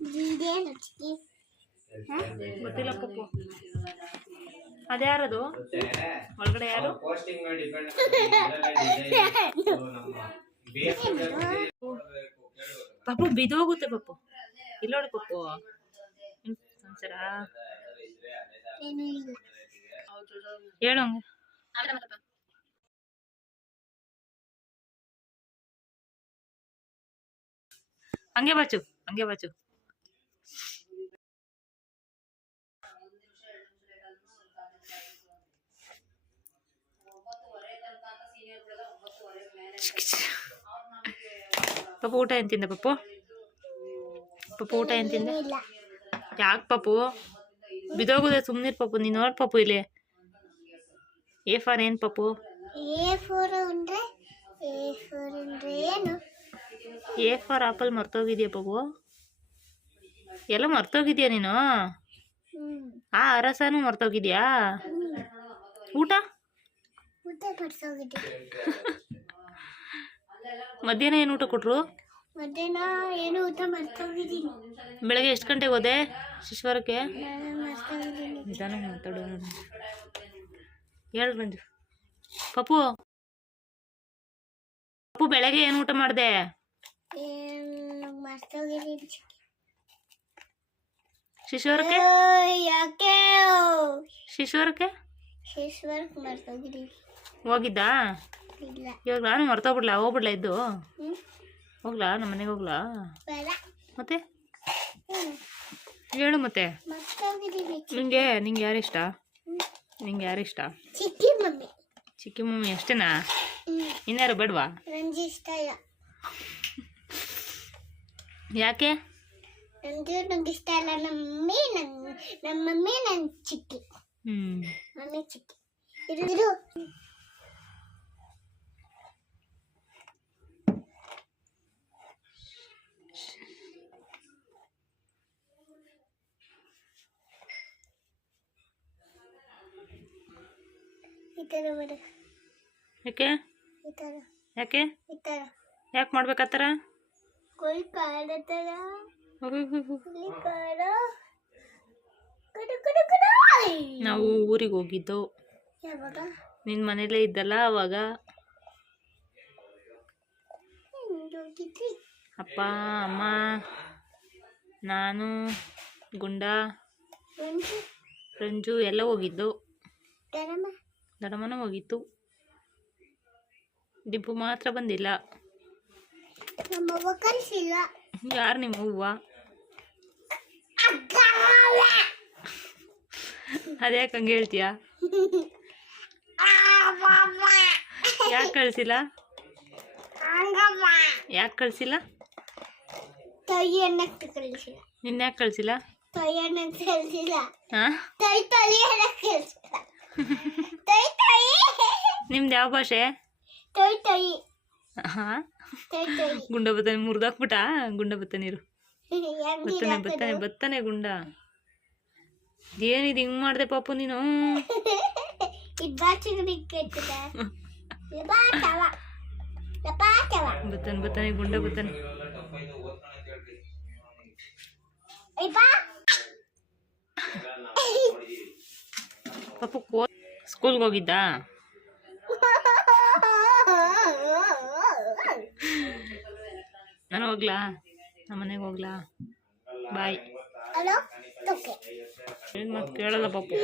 ಇದೇನು ಚಿಕ್ಕಿ ಗೊತ್ತಿಲ್ಲ ಪಪ್ಪು ಅದ್ಯಾರದು ಒಳಗಡೆ ಯಾರು? ಪೋಸ್ಟಿಂಗ್ ಮೇಲೆ ಡಿಪೆಂಡ್ ಪಪ್ಪು ಬಿದೋಗುತ್ತೆ ಪಪ್ಪು ಇಲ್ಲ ನೋಡಿ ಪಪ್ಪು ಹ್ಮ್, ಸಮಾಚಾರ ಏನೂ ಇಲ್ಲ ಹೇಳು ಹಂಗೆ. ಹಂಗೆ ಬಾಚು ಹಂಗೆ ಬಾಚು. ಪಪ್ಪು ಊಟ ಏನು ತಿಂದೆ ಪಪ್ಪು? ಪಪ್ಪು ಊಟ ಏನು ತಿಂದೆ? ಯಾಕೆ ಪಪ್ಪು? ಬಿದೋಗುದೆ ಸುಮ್ಮನಿರ್ ಪಪ್ಪು ನೀನು ನೋಡ್ ಪಪ್ಪು ಇಲ್ಲಿ. ಎ ಫಾರ್ ಏನು ಪಪ್ಪು? ಎ ಫೋರ್ ಅಂದ್ರೆ ಎ ಫೋರ್ ಅಂದ್ರೆ ಏನು? ಎ ಫಾರ್ ಆಪಲ್ ಮರ್ತೋಗಿದ್ಯಾ ಪಪ್ಪು? ಎಲ್ಲ ಮರ್ತೋಗಿದ್ಯಾ ನೀನು? ಆ ಅರಸನು ಮರ್ತೋಗಿದ್ಯಾ? ಊಟ? ಮಧ್ಯಾಹ್ನ ಏನು ಊಟ ಕೊಟ್ರು? ಮಧ್ಯಾಹ್ನ ಏನು ಊಟ ಮರ್ತೋಗಿದ್ದೀನಿ. ಬೆಳಗ್ಗೆ ಎಷ್ಟು ಗಂಟೆಗೆ ಹೋದೆ ಶಿಶ್ವರಕ್ಕೆ? ನಿಧಾನ ಮಾತಾಡು ಹೇಳು ರಂಜು ಪಪ್ಪು. ಪಪ್ಪು ಬೆಳಗ್ಗೆ ಏನು ಊಟ ಮಾಡಿದೆ? ಓಯ್, ಯಾಕೆ? ಹೋಗಿದ್ದಾ? ಇಲ್ಲ. ಇವಾಗ ನಾನು ಮರ್ತೋಗ್ಬಿಡ್ಲಾ? ಹೋಗ್ಬಿಡ್ಲಾ ಇದ್ದು? ಹೋಗ್ಲಾ? ನಮ್ಮ ಮನೆಗೆ ಹೋಗ್ಲಾ? ಮತ್ತೆ? ಹೇಳು ಮತ್ತೆ. ನಿಂಗೆ ನಿಂಗೆ ಯಾರು ಇಷ್ಟ? ನಿಂಗೆ ಯಾರು ಇಷ್ಟ? ಚಿಕ್ಕಿ ಮಮ್ಮಿ. ಚಿಕ್ಕಿ ಮಮ್ಮಿ ಅಷ್ಟೇನಾ? ಇನ್ಯಾರು ಬೇಡವಾ? ನಂಗೆ ಇಷ್ಟ ಇಲ್ಲ. ಯಾಕೆ? ನಂದು ನಂಗೆ ಇಷ್ಟ ಇಲ್ಲ. ನಮ್ಮ ಮಮ್ಮಿ ನನ್ ನಮ್ಮ ಮಮ್ಮಿ ನನ್ನ ಚಿಕ್ಕಿ. ಹ್ಮ್. ಮಮ್ಮಿ ಚಿಕ್ಕಿ. ಇರು ಈ ಥರ ಬರ ಯಾಕೆ? ಈ ಥರ ಯಾಕೆ? ಈ ಥರ ಯಾಕೆ ಮಾಡ್ಬೇಕಾತರ ಕೊಯ್ ಕಾಡ ನಾವು ಊರಿಗೆ ಹೋಗಿದ್ದು. ನಿನ್ನ ಮನೇಲೇ ಇದ್ದಲ್ಲ ಅವಾಗ? ಅಪ್ಪ ಅಮ್ಮ ನಾನು ಗುಂಡ ರಂಜು. ಎಲ್ಲ ಹೋಗಿದ್ದು. ದಡಮನ ಹೋಗಿತ್ತು. ಡಿಪ್ಪು ಮಾತ್ರ ಬಂದಿಲ್ಲ. ಕಲಿಸಿಲ್ಲ ಯಾರು ನಿಮ್ಮ ಹೂವ? ಅದ್ಯಾಕೆ ಹಂಗೆ ಹೇಳ್ತೀಯ? ಯಾಕೆ ಕಳಿಸಿಲ್ಲ? ಯಾಕೆ ಕಳಿಸಿಲ್ಲ? ನಿನ್ನ ಯಾಕೆ ಕಳಿಸಿಲ್ಲ? ನಿಮ್ದು ಯಾವ ಭಾಷೆ? ಹಾಂ? ಗುಂಡ ಬತ್ತಾನೆ ಮುರಿದಾಕ್ಬಿಟ್ಟ? ಗುಂಡ ಬತ್ತಾನೀರು ಬತ್ತಾನೆ ಬತ್ತಾನೆ ಬತ್ತಾನೆ ಗುಂಡ. ಏನಿದು ಹಿಂಗ್ ಮಾಡ್ದೆ ಪಾಪು ನೀನು? ಬತ್ತಾನೆ ಬತ್ತಾನೆ ಗುಂಡ ಬತ್ತಾನೆ. ಪಾಪು ಸ್ಕೂಲ್ಗೆ ಹೋಗಿದ್ದ? ನಾನು ಹೋಗ್ಲಾ? ನಮ್ಮ ಮನೆಗೆ ಹೋಗ್ಲಾ? ಬಾಯ್. ಹಲೋ ಓಕೆ ಏನು ಮತ್ತೆ ಕೇಳಲ್ಲ ಪಾಪು.